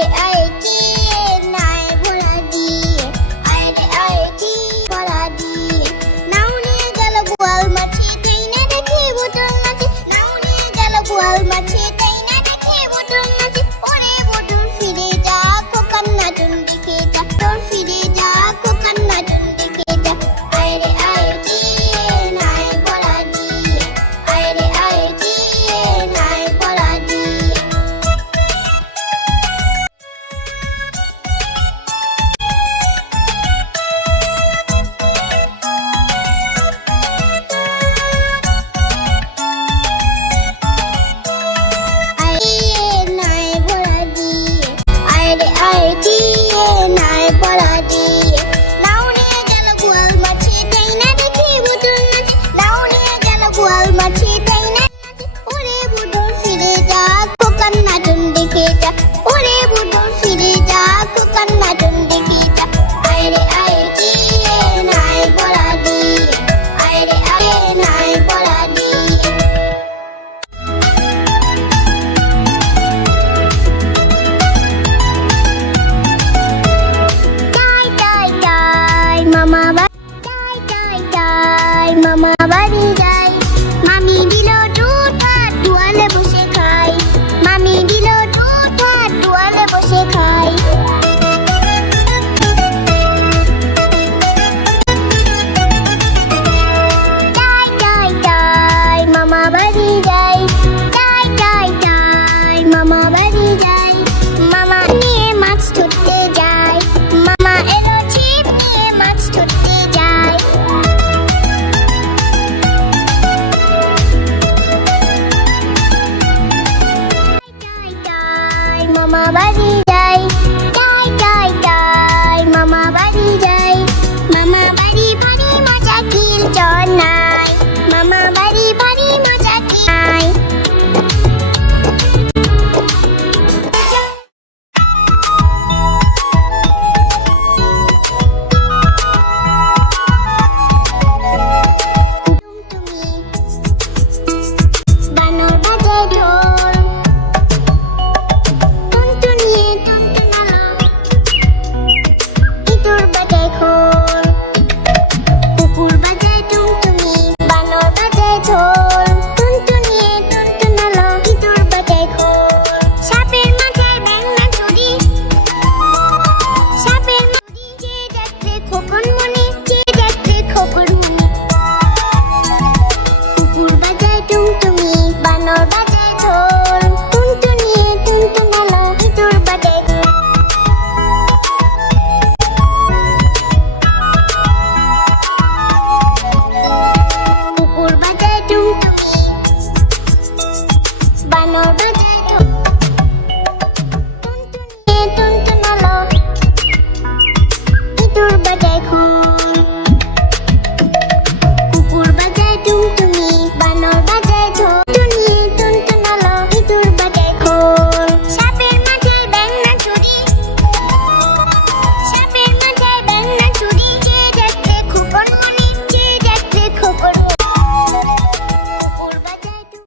alegre, alegre.